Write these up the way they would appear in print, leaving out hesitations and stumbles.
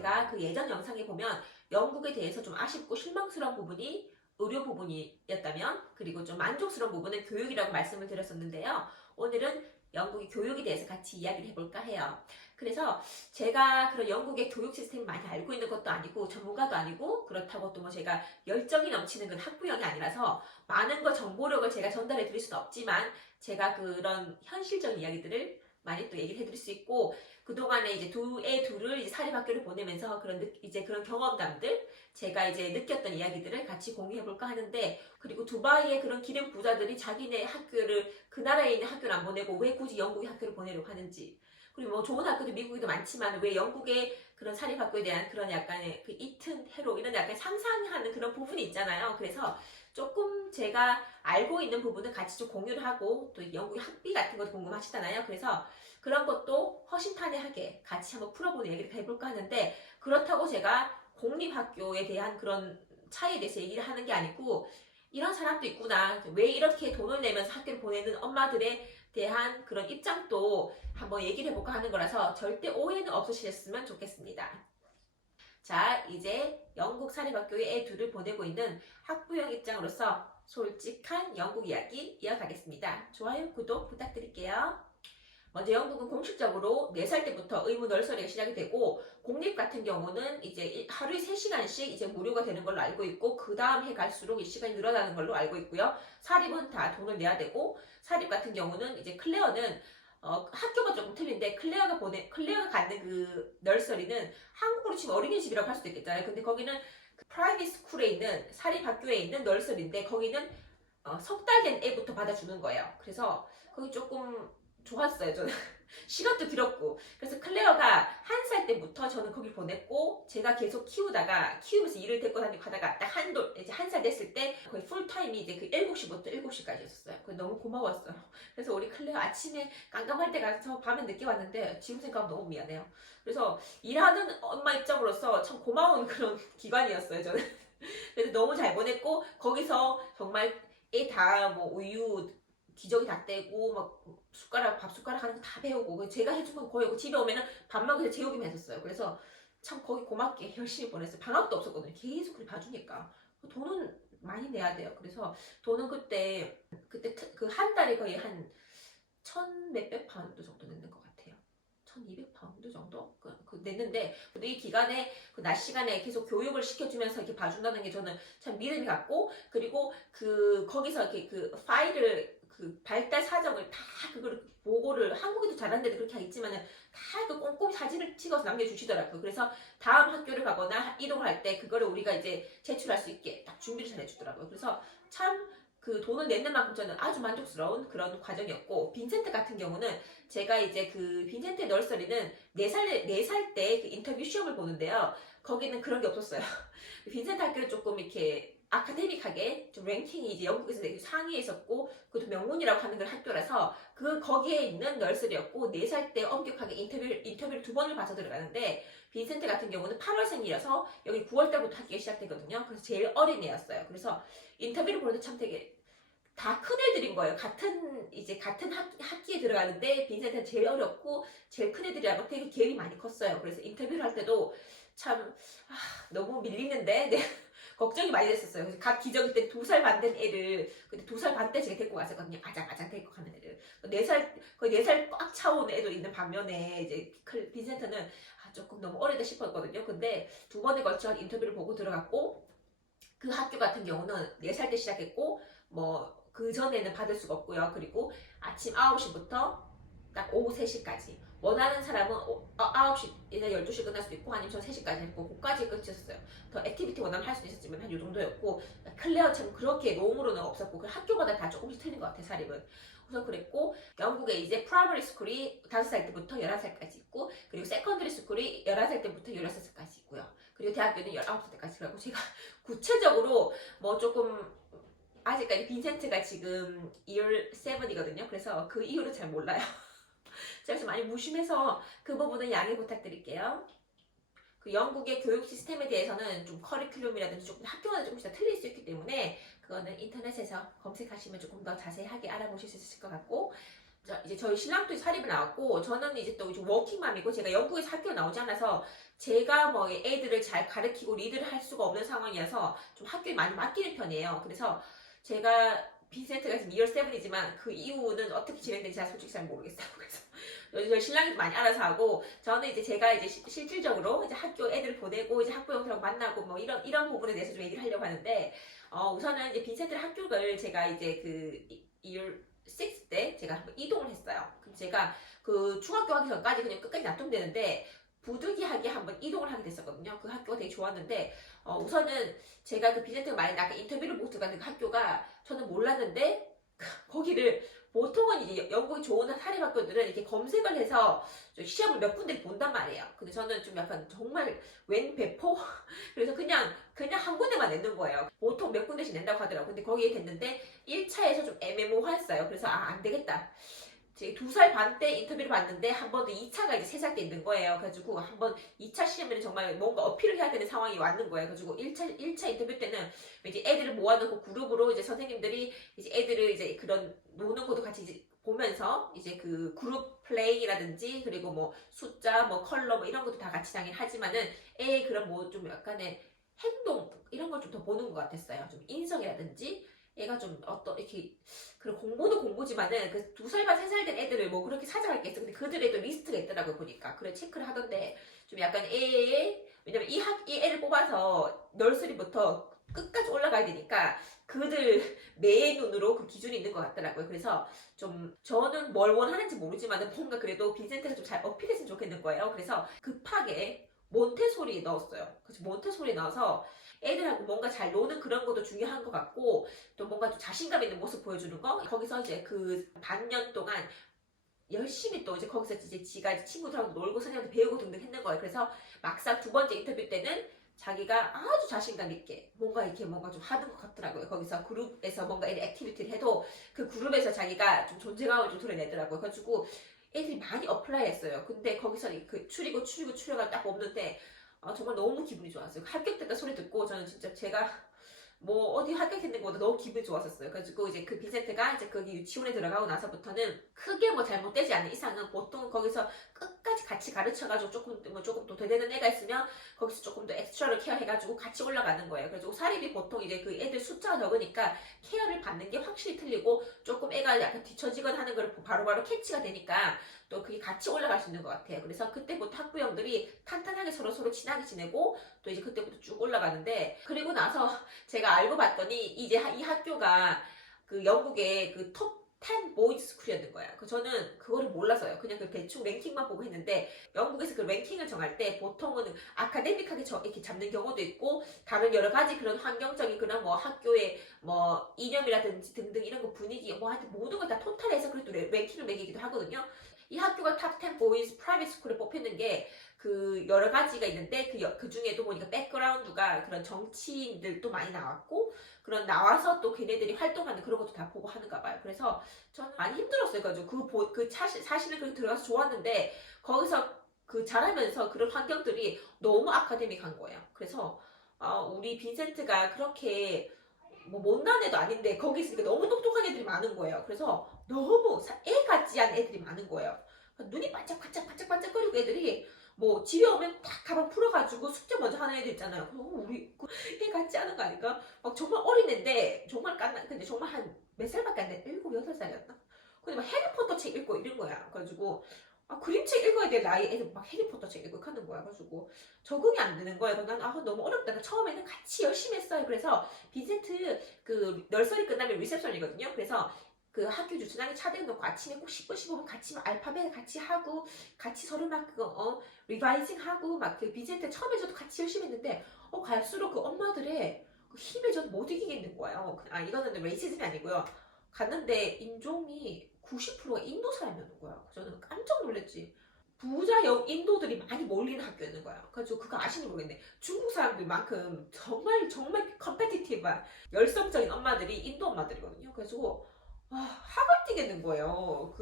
제가 그 예전 영상에 보면 영국에 대해서 좀 아쉽고 실망스러운 부분이 의료 부분이었다면, 그리고 좀 만족스러운 부분은 교육이라고 말씀을 드렸었는데요. 오늘은 영국의 교육에 대해서 같이 이야기를 해볼까 해요. 그래서 제가 그런 영국의 교육 시스템을 많이 알고 있는 것도 아니고 전문가도 아니고, 그렇다고 또 뭐 제가 열정이 넘치는 그런 학부형이 아니라서 많은 거 정보력을 제가 전달해 드릴 수는 없지만, 제가 그런 현실적인 이야기들을 많이 또 얘기를 해드릴 수 있고, 그동안에 이제 애 둘을 이제 사립학교를 보내면서 이제 그런 경험담들, 제가 이제 느꼈던 이야기들을 같이 공유해볼까 하는데, 그리고 두바이의 그런 기름 부자들이 자기네 학교를, 그 나라에 있는 학교를 안 보내고 왜 굳이 영국의 학교를 보내려고 하는지, 그리고 뭐 좋은 학교도 미국에도 많지만 왜 영국의 그런 사립학교에 대한 그런 약간의 그 이튼 해로 이런 약간 상상하는 그런 부분이 있잖아요. 그래서 조금 제가 알고 있는 부분을 같이 좀 공유를 하고, 또 영국의 학비 같은 것도 궁금하시잖아요. 그래서 그런 것도 허심탄회하게 같이 한번 풀어보는 얘기를 해볼까 하는데, 그렇다고 제가 공립학교에 대한 그런 차이에 대해서 얘기를 하는 게 아니고, 이런 사람도 있구나, 왜 이렇게 돈을 내면서 학교를 보내는 엄마들에 대한 그런 입장도 한번 얘기를 해볼까 하는 거라서 절대 오해는 없으셨으면 좋겠습니다. 자, 이제 영국 사립학교에 애 둘을 보내고 있는 학부형 입장으로서 솔직한 영국 이야기 이어가겠습니다. 좋아요, 구독 부탁드릴게요. 먼저 영국은 공식적으로 4살 때부터 의무 널서리가 시작이 되고, 공립 같은 경우는 이제 하루에 3시간씩 이제 무료가 되는 걸로 알고 있고, 그 다음 해 갈수록 이 시간이 늘어나는 걸로 알고 있고요. 사립은 다 돈을 내야 되고, 사립 같은 경우는 이제 클레어는 학교가 조금 틀린데, 클레어가 갖는 그 널서리는 한국으로 치면 어린이집이라고 할 수도 있겠잖아요. 근데 거기는 그 프라이빗 스쿨에 있는 사립학교에 있는 널서리인데, 거기는 석 달 된 애부터 받아주는 거예요. 그래서 거기 조금 좋았어요, 저는. 시간도 길었고. 그래서 클레어가 1살 때부터 저는 거기 보냈고, 제가 계속 키우면서 일을 데리고 다니고 하다가 딱 이제 1살 됐을 때 거의 풀타임이 이제 그 7시부터 7시까지였어요. 그래서 너무 고마웠어요. 그래서 우리 클레어 아침에 깜깜할 때 가서 밤에 늦게 왔는데, 지금 생각하면 너무 미안해요. 그래서 일하는 엄마 입장으로서 참 고마운 그런 기관이었어요, 저는. 그래서 너무 잘 보냈고, 거기서 정말 애 다 뭐 우유, 기저귀 다 떼고 막 밥 숟가락 하는 거 다 배우고, 제가 해준 건 거의 집에 오면은 밥만 그냥 재우기만 했었어요. 그래서 참 거기 고맙게 열심히 보냈어요. 방학도 없었거든요. 계속 그렇게 봐주니까. 돈은 많이 내야 돼요. 그래서 돈은 그때 그 한 달에 거의 한 천 몇백 파운드 정도 냈는 것 같아요. 1200파운드 정도? 냈는데, 근데 이 기간에, 그 낮 시간에 계속 교육을 시켜주면서 이렇게 봐준다는 게 저는 참 믿음이 갔고, 그리고 거기서 이렇게 그 파일을, 그 발달 사정을 다 그걸 보고를, 한국에도 잘하는데도 그렇게 하겠지만은 다 그 꼼꼼히 사진을 찍어서 남겨주시더라고요. 그래서 다음 학교를 가거나 이동을 할 때 그거를 우리가 이제 제출할 수 있게 딱 준비를 잘 해주더라고요. 그래서 참 그 돈을 내는 만큼 저는 아주 만족스러운 그런 과정이었고, 빈센트 같은 경우는 제가 이제 그 빈센트 널서리는 4살 때 그 인터뷰 시험을 보는데요. 거기는 그런 게 없었어요. 빈센트 학교는 조금 이렇게 아카데믹하게 좀 랭킹이 이제 영국에서 되게 상위에 있었고, 그것도 명문이라고 하는 걸 학교라서 거기에 있는 널서리였고, 4살 때 엄격하게 인터뷰를 2번을 봐서 들어가는데, 빈센트 같은 경우는 8월생이라서 여기 9월달부터 학기가 시작되거든요. 그래서 제일 어린 애였어요. 그래서 인터뷰를 보는데 참 되게 다 큰 애들인 거예요. 같은 학기에 들어가는데 빈센트는 제일 어렸고 제일 큰 애들이라고 되게 갭이 많이 컸어요. 그래서 인터뷰를 할 때도 참 너무 밀리는데 네, 걱정이 많이 됐었어요. 그래서 갓 기저귀 때 2살 반 된 애를, 근데 2살 반 때 제가 데리고 갔었거든요. 아장아장 데리고 가는 애를. 거의 4살 꽉 차온 애도 있는 반면에 이제 빈센트는 조금 너무 어리다 싶었거든요. 근데 2번에 걸쳐 인터뷰를 보고 들어갔고, 그 학교 같은 경우는 4살 때 시작했고, 뭐 그 전에는 받을 수가 없고요. 그리고 아침 9시부터 딱 오후 3시까지. 원하는 사람은 9시나 12시 끝날 수도 있고, 아니면 저 3시까지 했고, 그까지 끝이었어요. 더 액티비티 원하면 할 수도 있었지만 한 요 정도였고, 클레어처럼 그렇게 롱으로는 없었고, 그 학교마다 다 조금씩 틀린 것 같아요, 사립은. 그래서 그랬고, 영국에 이제 프라이머리 스쿨이 5살 때부터 11살까지 있고, 그리고 세컨드리 스쿨이 11살 때부터 16살까지 있고요. 그리고 대학교는 19살 때까지 가고, 제가 구체적으로 뭐 조금 아직까지 빈센트가 지금 year 7이거든요. 그래서 그 이유를 잘 몰라요. 제가 좀 많이 무심해서 그 부분은 양해 부탁드릴게요. 그 영국의 교육 시스템에 대해서는 좀 커리큘럼이라든지 조금 학교마다 조금씩 다 틀릴 수 있기 때문에, 그거는 인터넷에서 검색하시면 조금 더 자세하게 알아보실 수 있을 것 같고, 이제 저희 신랑도 사립을 나왔고 저는 이제 또 이제 워킹맘이고 제가 영국에서 학교 나오지 않아서 제가 뭐 애들을 잘 가르치고 리드를 할 수가 없는 상황이어서 좀 학교에 많이 맡기는 편이에요. 그래서 제가 빈센트가 지금 2월 7이지만 그 이후는 어떻게 진행되는지 제가 솔직히 잘 모르겠어요. 그래서 저희 신랑이 많이 알아서 하고 저는 이제 제가 이제 실질적으로 이제 학교 애들 보내고 이제 학부 형들하고 만나고 뭐 이런 부분에 대해서 좀 얘기를 하려고 하는데 우선은 이제 빈센트를 학교를 제가 이제 그 2월 6 때 제가 한번 이동을 했어요. 그럼 제가 그 중학교 하기 전까지 그냥 끝까지 놔두면 부득이하게 한번 이동을 하게 됐었거든요. 그 학교가 되게 좋았는데 우선은 제가 그 빈센트가 만약 아까 인터뷰를 못 들어가는 그 학교가 저는 몰랐는데 거기를 보통은 이제 영국이 좋은 사립학교들은 이렇게 검색을 해서 시험을 몇 군데 본단 말이에요. 근데 저는 좀 약간 정말 웬 배포? 그래서 그냥 한 군데만 냈는 거예요. 보통 몇 군데씩 낸다고 하더라고요. 근데 거기에 됐는데 1차에서 좀 애매모호했어요. 그래서 안 되겠다. 제 2살 반 때 인터뷰를 봤는데 한 번 더 2차가 이제 3살 때 있는 거예요. 그래가지고 한 번 2차 시험에는 정말 뭔가 어필을 해야 되는 상황이 왔는 거예요. 그래가지고 1차 인터뷰 때는 이제 애들을 모아놓고 그룹으로 이제 선생님들이 이제 애들을 이제 그런 노는 것도 같이 이제 보면서 이제 그 그룹 플레이라든지 그리고 뭐 숫자 뭐 컬러 뭐 이런 것도 다 같이 당연히 하지만은 애의 그런 뭐 좀 약간의 행동 이런 걸 좀 더 보는 것 같았어요. 좀 인성이라든지 얘가 좀 이렇게 그런 공부도 공부지만은 그 2살 반 3살 된 애들을 뭐 그렇게 찾아갈 게 있어. 근데 그들의 또 리스트가 있더라고요 보니까. 그래 체크를 하던데 좀 약간 왜냐면 이 애를 뽑아서 널스리부터 끝까지 올라가야 되니까 그들 매의 눈으로 그 기준이 있는 것 같더라고요. 그래서 좀 저는 뭘 원하는지 모르지만은 뭔가 그래도 빈센트가 좀 잘 어필했으면 좋겠는 거예요. 그래서 급하게 몬테소리 넣었어요. 그래서 몬테소리 넣어서 애들하고 뭔가 잘 노는 그런 것도 중요한 것 같고 또 뭔가 좀 자신감 있는 모습 보여주는 거 거기서 이제 그 반년 동안 열심히 또 이제 거기서 이제 지가 이제 친구들하고 놀고 선생님한테 배우고 등등 했는 거예요. 그래서 막상 2번째 인터뷰 때는 자기가 아주 자신감 있게 뭔가 이렇게 뭔가 좀 하는 것 같더라고요. 거기서 그룹에서 뭔가 애들 액티비티를 해도 그 그룹에서 자기가 좀 존재감을 좀 드러내더라고요. 그래가지고 애들이 많이 어플라이 했어요. 근데 거기서 그 추리가 딱 없는데 정말 너무 기분이 좋았어요. 합격됐다 소리 듣고 저는 진짜 제가 뭐 어디 합격했는 것보다 너무 기분이 좋았었어요. 그래가지고 이제 그 빈센트가 이제 거기 유치원에 들어가고 나서부터는 크게 뭐 잘못되지 않는 이상은 보통 거기서 끝까지 같이 가르쳐가지고 조금 더 되는 애가 있으면 거기서 조금 더 엑스트라를 케어해가지고 같이 올라가는 거예요. 그래서 사립이 보통 이제 그 애들 숫자가 적으니까 케어를 받는 게 확실히 틀리고 조금 애가 약간 뒤처지거나 하는 걸 바로바로 캐치가 되니까 또 그게 같이 올라갈 수 있는 것 같아요. 그래서 그때부터 학부형들이 탄탄하게 서로 친하게 지내고 또 이제 그때부터 쭉 올라가는데 그리고 나서 제가 알고 봤더니 이제 이 학교가 그 영국의 그 톱 10 보이즈 스쿨이었는 거예요. 저는 그거를 몰라서요. 그냥 그 대충 랭킹만 보고 했는데 영국에서 그 랭킹을 정할 때 보통은 아카데믹하게 이렇게 잡는 경우도 있고 다른 여러 가지 그런 환경적인 그런 뭐 학교의 뭐 이념이라든지 등등 이런 거 분위기 뭐 하여튼 모든 걸 다 토탈해서 그래도 랭킹을 매기기도 하거든요. 이 학교가 탑 10 보이즈 프라이빗 스쿨에 뽑히는 게 그 여러 가지가 있는데 그 중에도 보니까 백그라운드가 그런 정치인들도 많이 나왔고 그런 나와서 또 걔네들이 활동하는 그런 것도 다 보고 하는가 봐요. 그래서 저는 많이 힘들었어요. 그래가지고 사실은 그렇게 들어가서 좋았는데 거기서 그 잘하면서 그런 환경들이 너무 아카데믹한 거예요. 그래서 우리 빈센트가 그렇게 뭐 못난 애도 아닌데 거기 있으니까 너무 똑똑한 애들이 많은 거예요. 그래서 너무 애 같지 않은 애들이 많은 거예요. 눈이 반짝반짝거리고 애들이 뭐 집에 오면 딱 가방 풀어가지고 숙제 먼저 하는 애들 있잖아요. 우리 애 같지 않은 거 아닐까? 막 정말 어린 애인데 정말 근데 정말 한 몇 살밖에 안 돼. 7, 8살이었나? 근데 막 해리포터 책 읽고 이런 거야. 그래가지고 그림책 읽어야 될 나이 애들 막 해리포터 책 읽고 하는 거야. 그래가지고 적응이 안 되는 거야. 난 너무 어렵다. 나 처음에는 같이 열심히 했어요. 그래서 빈센트 그 널서리 끝나면 리셉션이거든요. 그래서 그 학교 주차장에 차 대놓고 아침에 꼭 10분 15분 같이 막 알파벳 같이 하고 같이 서로 막 그거 리바이징 하고 막 그 빈센트 처음에 저도 같이 열심히 했는데 갈수록 그 엄마들의 그 힘에 저는 못 이기겠는 거예요. 이거는 레이시즘이 아니고요. 갔는데 인종이 90%가 인도 사람이었는 거야. 저는 깜짝 놀랐지. 부자 인도들이 많이 몰리는 학교였는 거야. 그래서 그거 아시는지 모르겠네. 중국 사람들만큼 정말 컴페티티브한 열성적인 엄마들이 인도 엄마들이거든요. 그래서 학을 뛰겠는 거예요.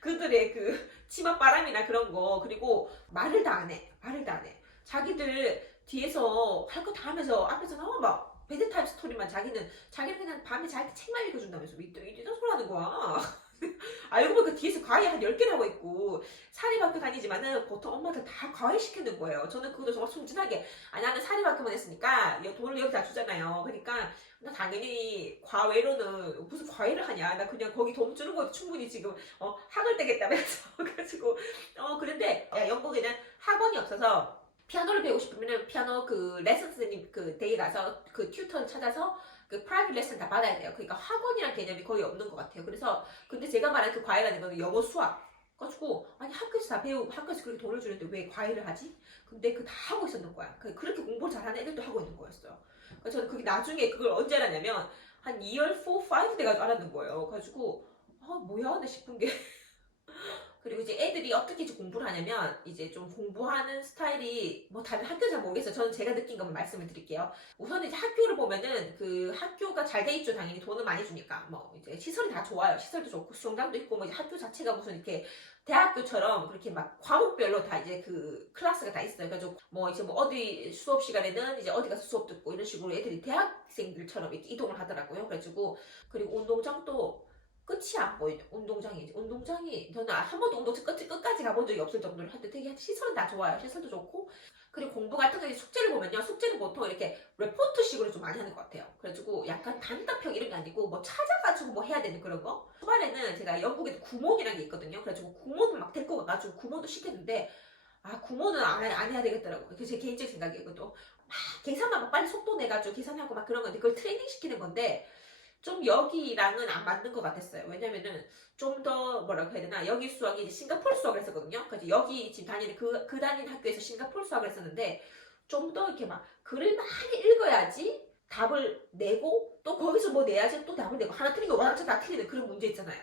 그들의 그 치맛바람이나 그런 거. 그리고 말을 다 안 해. 자기들 뒤에서 할 거 다 하면서 앞에서 나와 막 베드타임 스토리만 자기는 그냥 밤에 잘 때 책만 읽어준다면서 이딴 소리 하는 거야. 알고 보니까 뒤에서 과외 한 10개를 하고 있고 사립학교 다니지만은 보통 엄마들 다 과외 시키는 거예요. 저는 그것도 정말 순진하게 나는 사립학교만 했으니까 돈을 여기다 주잖아요. 그러니까 나 당연히 과외로는 무슨 과외를 하냐. 나 그냥 거기 돈 주는 것도 충분히 지금 학을 떼겠다면서 그래가지고 그런데 영국에는 학원이 없어서 피아노를 배우고 싶으면은 피아노 그 레슨 선생님 그 댁에 가서 그 튜터를 찾아서 그 프라이빗 레슨 다 받아야 돼요. 그러니까 학원이란 개념이 거의 없는 것 같아요. 그래서 근데 제가 말한 그 과외라는 거는 영어 수학. 가지고 아니 학교에서 다 배우고 학교에서 그렇게 돈을 주는데 왜 과외를 하지? 근데 그 다 하고 있었는 거야. 그렇게 공부를 잘하는 애들도 하고 있는 거였어요. 그래서 저는 그게 나중에 그걸 언제 알았냐면 한 2월 4, 5 돼가지고 알았는 거예요. 그래가지고 뭐야 나 싶은 게 그리고 이제 애들이 어떻게 이제 공부를 하냐면 이제 좀 공부하는 스타일이 뭐 다른 학교는 잘 모르겠어요. 저는 제가 느낀 것만 말씀을 드릴게요. 우선 이제 학교를 보면은 그 학교가 잘 돼 있죠. 당연히 돈을 많이 주니까 뭐 이제 시설이 다 좋아요. 시설도 좋고 수영장도 있고 뭐 이제 학교 자체가 무슨 이렇게 대학교처럼 그렇게 막 과목별로 다 이제 그 클래스가 다 있어요. 그래서 뭐 이제 뭐 어디 수업 시간에는 이제 어디 가서 수업 듣고 이런 식으로 애들이 대학생들처럼 이렇게 이동을 하더라고요. 그래가지고 그리고 운동장도 끝이 안 보이는 운동장이지. 운동장이 저는 한 번도 운동장 끝까지 가본 적이 없을 정도로 하여튼 되게 시설은 다 좋아요. 시설도 좋고 그리고 공부 같은 거 숙제를 보면요. 숙제는 보통 이렇게 레포트식으로 좀 많이 하는 것 같아요. 그래가지고 약간 단답형 이런 게 아니고 뭐 찾아가지고 뭐 해야 되는 그런 거. 초반에는 제가 영국에도 구몬이라는 게 있거든요. 그래가지고 구몬을 막 데리고 가가지고 구몬도 시켰는데 구몬은 안 해야 되겠더라고요. 그게 제 개인적 생각이에요. 그것도 막 계산만 막 빨리 속도 내가지고 계산하고 막 그런 건데 그걸 트레이닝 시키는 건데 좀 여기랑은 안 맞는 것 같았어요. 왜냐면은 좀 더 뭐라고 해야 되나 여기 수학이 이제 싱가포르 수학을 했었거든요. 그래서 여기 지금 다니는 그 다니는 학교에서 싱가포르 수학을 했었는데 좀 더 이렇게 막 글을 많이 읽어야지 답을 내고 또 거기서 뭐 내야지 또 답을 내고 하나 틀리면 완전 다 틀리는 그런 문제 있잖아요.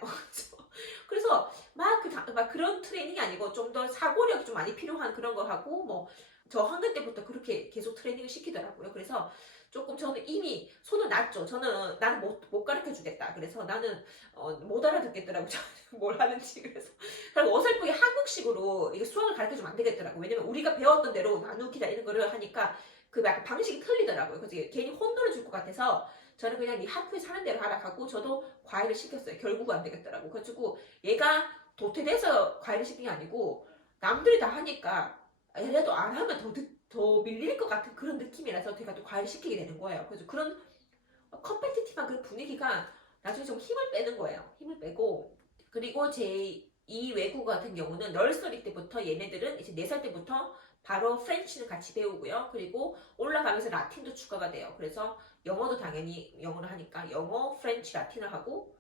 그래서 막 그런 트레이닝이 아니고 좀 더 사고력이 좀 많이 필요한 그런 거 하고 뭐 저 학년 때부터 그렇게 계속 트레이닝을 시키더라고요. 그래서 조금 저는 이미 손을 놨죠. 나는 못 가르쳐 주겠다. 그래서 나는 못 알아듣겠더라고. 뭘 하는지. 그리고 어설프게 한국식으로 이게 수학을 가르쳐 주면 안 되겠더라고. 왜냐면 우리가 배웠던 대로 나누기다 이런 거를 하니까 그 약간 방식이 틀리더라고요. 그래서 괜히 혼돈을 줄 것 같아서 저는 그냥 네 학교에서 하는 대로 하라 하고 저도 과외를 시켰어요. 결국은 안 되겠더라고. 그래가지고 얘가 도태돼서 과외를 시킨 게 아니고 남들이 다 하니까 얘라도 안 하면 더 밀릴 것 같은 그런 느낌이라서 제가 또 과외를 시키게 되는 거예요. 그래서 그런 컴페티티브한 그런 분위기가 나중에 좀 힘을 빼는 거예요. 힘을 빼고 그리고 제 이 외국어 같은 경우는 널서리 때부터 얘네들은 이제 4살 때부터 바로 프렌치는 같이 배우고요. 그리고 올라가면서 라틴도 추가가 돼요. 그래서 영어도 당연히 영어를 하니까 영어, 프렌치, 라틴을 하고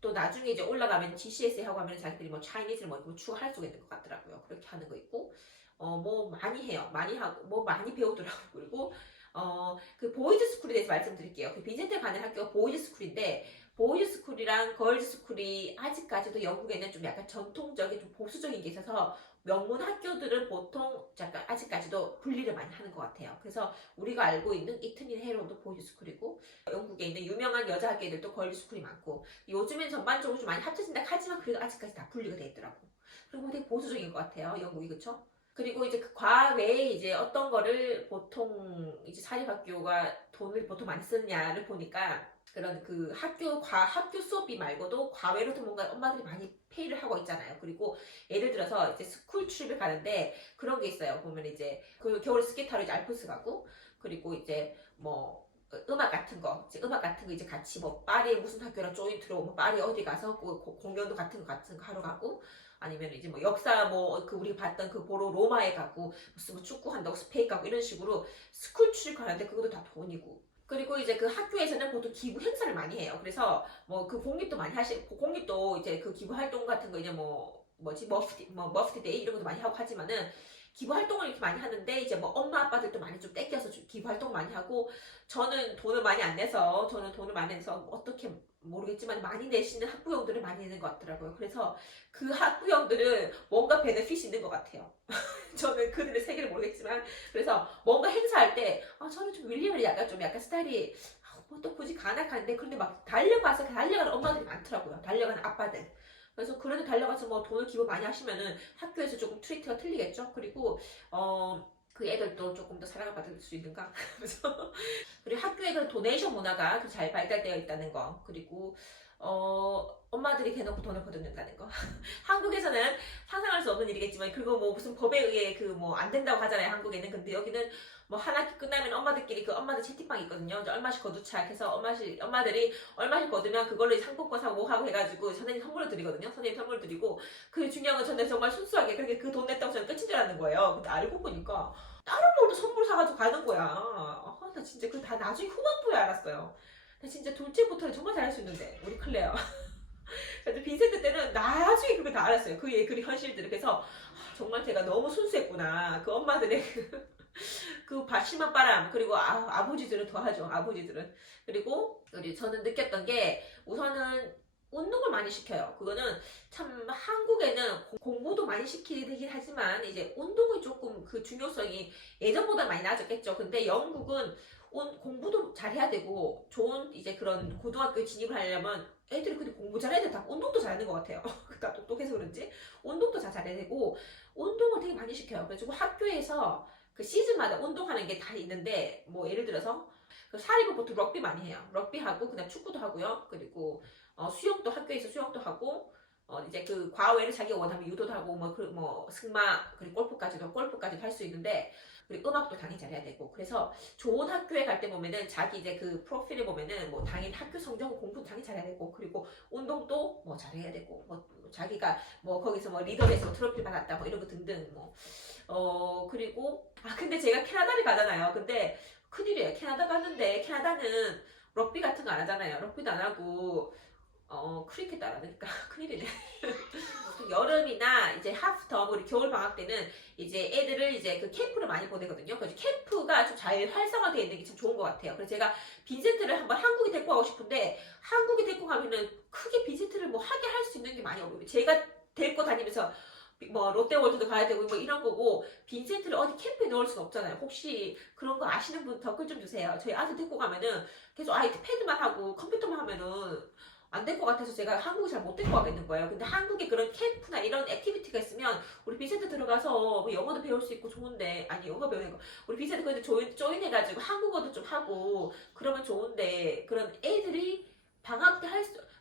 또 나중에 이제 올라가면 GCSE 하고 하면 자기들이 뭐 차이니즈를 뭐 추가할 수가 있는 것 같더라고요. 그렇게 하는 거 있고 뭐 많이 해요. 많이 하고 뭐 많이 배우더라고요. 그리고 그 보이즈 스쿨에 대해서 말씀드릴게요. 그 빈센트 가는 학교가 보이즈 스쿨인데 보이즈 스쿨이랑 걸즈 스쿨이 아직까지도 영국에는 좀 약간 전통적인 좀 보수적인 게 있어서 명문 학교들은 보통 약간 아직까지도 분리를 많이 하는 것 같아요. 그래서 우리가 알고 있는 이트닌 헤로도 보이즈 스쿨이고 영국에 있는 유명한 여자 학교들도 걸즈 스쿨이 많고 요즘엔 전반적으로 좀 많이 합쳐진다 하지만 그래도 아직까지 다 분리가 돼 있더라고. 그리고 되게 보수적인 것 같아요. 영국이 그쵸? 그리고 이제 그 과외에 이제 어떤 거를 보통 이제 사립학교가 돈을 보통 많이 쓰느냐를 보니까 그런 그 학교 수업비 말고도 과외로도 뭔가 엄마들이 많이 페이를 하고 있잖아요. 그리고 예를 들어서 이제 스쿨 트립을 가는데 그런 게 있어요. 보면 이제 그 겨울 스키 타러 이제 알프스 가고 그리고 이제 뭐 음악 같은 거 이제 같이 뭐 파리에 무슨 학교랑 조인트로 뭐 파리 어디 가서 공연도 같은 거 하러 가고 아니면 이제 뭐 역사 뭐 그 우리가 봤던 그 보러 로마에 가고 무슨 뭐 축구 한다고 스페인 가고 이런 식으로 스쿨 트립 가는데 그것도 다 돈이고 그리고 이제 그 학교에서는 보통 기부 행사를 많이 해요. 그래서 뭐 그 공립도 많이 하시고 공립도 이제 그 기부 활동 같은 거 이제 뭐 뭐지 머스티 데이 이런 것도 많이 하고 하지만은 기부 활동을 이렇게 많이 하는데 이제 뭐 엄마 아빠들도 많이 좀 땡겨서 기부 활동 많이 하고 저는 돈을 많이 안 내서 어떻게 모르겠지만 많이 내시는 학부형들을 많이 내는 것 같더라고요. 그래서 그 학부형들은 뭔가 베네핏이 있는 것 같아요. 저는 그들의 세계를 모르겠지만 그래서 뭔가 행사할 때 저는 좀 윌리엄이 약간 스타일이 뭐 또 굳이 간악한데 그런데 막 달려가는 엄마들이 많더라고요. 달려가는 아빠들. 그래서 그런데 달려가서 뭐 돈을 기부 많이 하시면은 학교에서 조금 트리트가 틀리겠죠. 그리고 그 애들도 조금 더 사랑을 받을 수 있는가? 그래서 그리고 학교에 그 도네이션 문화가 잘 발달되어 있다는 거. 그리고 엄마들이 대놓고 돈을 거둔다는 거. 한국에서는 상상할 수 없는 일이겠지만, 그거 뭐 무슨 법에 의해 그 뭐 안 된다고 하잖아요, 한국에는. 근데 여기는 뭐 한 학기 끝나면 엄마들끼리 그 엄마들 채팅방이 있거든요. 이제 얼마씩 거두자 해서 엄마들이 얼마씩 거두면 그걸로 상품권 사고 뭐 하고 해가지고 선생님 선물을 드리거든요. 선생님 선물 드리고, 그 중요한 건 저는 정말 순수하게 그렇게 그 돈 냈다고 저는 끝인 줄 알았는 거예요. 근데 알고 보니까 다른 걸도 선물 사가지고 가는 거야. 나 진짜 그거 다 나중에 후반부에 알았어요. 나 진짜 둘째부터는 정말 잘할 수 있는데, 우리 클레어. 그래서 빈센트 때는 나중에 그걸 다 알았어요. 그 현실들을. 그래서 정말 제가 너무 순수했구나. 그 엄마들의 그 심한 바람, 그리고 아버지들은 더하죠. 아버지들은. 그리고 저는 느꼈던 게, 우선은 운동을 많이 시켜요. 그거는 참 한국에는 공부도 많이 시키긴 하지만 이제 운동이 조금 그 중요성이 예전보다 많이 낮았겠죠. 근데 영국은 공부도 잘해야 되고, 좋은 이제 그런 고등학교에 진입을 하려면 애들이 근데 공부 잘해야 돼. 다 운동도 잘하는 것 같아요. 다 똑똑해서 그런지 운동도 다 잘해야 되고, 운동을 되게 많이 시켜요. 그래가지고 학교에서 그 시즌마다 운동하는 게 다 있는데, 뭐 예를 들어서 그 사립은 보통 럭비 많이 해요. 럭비 하고 그다음 축구도 하고요. 그리고 수영도, 학교에서 수영도 하고, 이제 그 과외를 자기가 원하면 유도도 하고, 뭐 승마, 그리고 골프까지도 할 수 있는데, 그리고 음악도 당연히 잘해야 되고. 그래서 좋은 학교에 갈 때 보면은 자기 이제 그 프로필에 보면은 뭐 당연히 학교 성적 공부 당연히 잘해야 되고, 그리고 운동도 뭐 잘해야 되고, 뭐 자기가 뭐 거기서 뭐 리더에서 트로피 받았다 뭐 이런 거 등등. 그리고 근데 제가 캐나다를 가잖아요. 근데 큰일이에요. 캐나다 갔는데 캐나다는 럭비 같은 거 안 하잖아요. 럭비도 안 하고 크리켓도 안 하니까 큰일이네. 여름이나 이제 하프텀, 우리 겨울 방학 때는 이제 애들을 이제 그 캠프를 많이 보내거든요. 그래서 캠프가 좀 잘 활성화되어 있는 게 참 좋은 것 같아요. 그래서 제가 빈센트를 한번 한국에 데리고 가고 싶은데, 한국에 데리고 가면은 크게 빈센트를 뭐 하게 할 수 있는 게 많이 없어요. 제가 데리고 다니면서 뭐 롯데월드도 가야 되고 뭐 이런 거고, 빈센트를 어디 캠프에 넣을 수는 없잖아요. 혹시 그런 거 아시는 분 댓글 좀 주세요. 저희 아들 데리고 가면은 계속 아이패드만 하고 컴퓨터만 하면은 안 될 것 같아서 제가 한국에 잘 못 데리고 가겠는 거예요. 근데 한국에 그런 캠프나 이런 액티비티가 있으면 우리 빈센트 들어가서 뭐 영어도 배울 수 있고 좋은데, 아니 영어 배우는 거, 우리 빈센트 그래도 조인해가지고 한국어도 좀 하고 그러면 좋은데, 그런 애들이 방학 때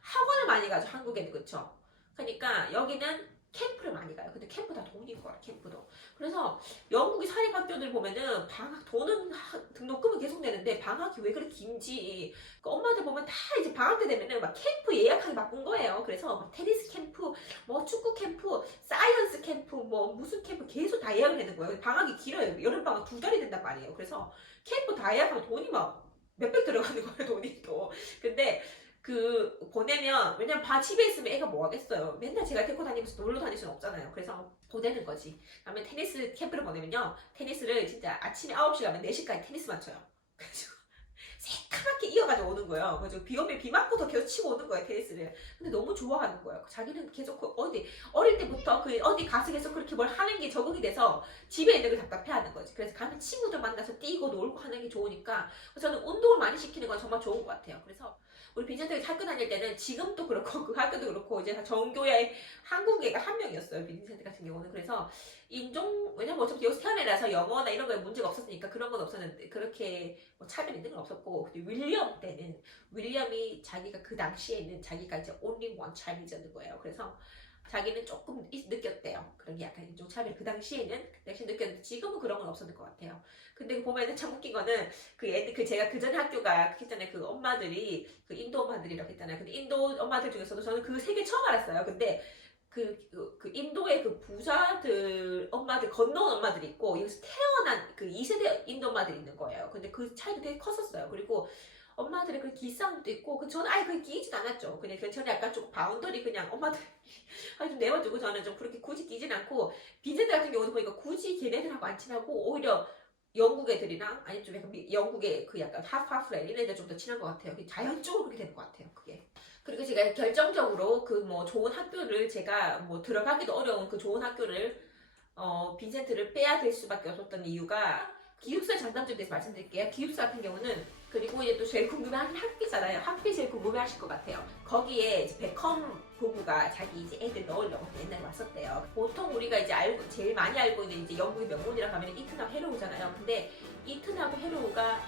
학원을 많이 가죠. 한국에는. 그쵸? 그러니까 여기는 캠프를 많이 가요. 근데 캠프 다 돈인 거야, 캠프도. 그래서 영국의 사립학교들 보면은 방학 돈은 등록금은 계속 내는데 방학이 왜 그렇게 긴지, 그 엄마들 보면 다 이제 방학 때 되면은 막 캠프 예약하기 바쁜 거예요. 그래서 막 테니스 캠프, 뭐 축구 캠프, 사이언스 캠프, 뭐 무슨 캠프 계속 다 예약을 하는 거예요. 방학이 길어요. 여름 방학 2달이 된단 말이에요. 그래서 캠프 다 예약하면 돈이 막 몇백 들어가는 거예요, 돈이 또. 근데 그 보내면, 왜냐면 집에 있으면 애가 뭐 하겠어요. 맨날 제가 데리고 다니면서 놀러 다닐 수는 없잖아요. 그래서 보내는 거지. 그다음에 테니스 캠프를 보내면요, 테니스를 진짜 아침에 9시 가면 4시까지 테니스만 쳐요. 그래서 새카맣게 이어가지고 오는 거예요. 그래서 비 오면 비 맞고 더 계속 치고 오는 거예요, 테니스를. 근데 너무 좋아하는 거예요. 자기는 계속 어릴 때부터 어디 가서 계속 그렇게 뭘 하는 게 적응이 돼서 집에 있는 걸 답답해 하는 거지. 그래서 가면 친구들 만나서 뛰고 놀고 하는 게 좋으니까, 저는 운동을 많이 시키는 건 정말 좋은 것 같아요. 그래서 우리 빈센트에 학교 다닐 때는, 지금도 그렇고 그 학교도 그렇고, 이제 정교회 한국애가 한 명이었어요, 빈센트 같은 경우는. 그래서 왜냐면 어차피 여기서 태어나서 영어나 이런 거에 문제가 없었으니까 그런 건 없었는데, 그렇게 뭐 차별 있는 건 없었고. 근데 윌리엄이 자기가 그 당시에는 자기가 이제 only one child이었는 거예요. 그래서 자기는 조금 느꼈대요. 그런 게 약간 인종차별, 그 당시에는 느꼈는데 지금은 그런 건 없었을 것 같아요. 근데 보면은 참 웃긴 거는, 제가 그 전에 학교가 했잖아요. 그 엄마들이 그 인도 엄마들이라고 했잖아요. 근데 인도 엄마들 중에서도 저는 그 세계 처음 알았어요. 근데 그 인도의 그 부자들 엄마들, 건너온 엄마들이 있고, 여기서 태어난 그 2세대 인도 엄마들이 있는 거예요. 근데 그 차이도 되게 컸었어요. 그리고 엄마들의 그 기싸움도 있고, 저는 아예 그게 끼이지도 않았죠. 그냥 저는 약간 조금 바운더리, 그냥 엄마들 좀 내버려두고 저는 좀 그렇게 굳이 끼진 않고, 빈센트 같은 경우도 보니까 굳이 걔네들하고 안 친하고 오히려 영국 애들이랑, 아니 좀 약간 영국의 그 약간 하프하프래 이런 애들 좀 더 친한 것 같아요. 자연적으로 그렇게 되는 것 같아요, 그게. 그리고 제가 결정적으로 그 뭐 좋은 학교를, 제가 뭐 들어가기도 어려운 그 좋은 학교를 빈센트를 빼야 될 수밖에 없었던 이유가, 기숙사 장단점에 대해서 말씀드릴게요. 기숙사 같은 경우는, 그리고 이제 또 제일 궁금해하는 학비잖아요. 학비 제일 궁금해하실 것 같아요. 거기에 이제 베컴 부부가 자기 이제 애들 넣으려고 옛날에 왔었대요. 보통 우리가 이제 제일 많이 알고 있는 이제 영국의 명문이라 하면 이튼하고 헤로우잖아요. 근데 이튼하고 헤로우가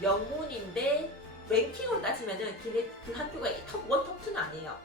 명문인데 랭킹으로 따지면은 그 학교가 톱 1, 톱 2는 아니에요.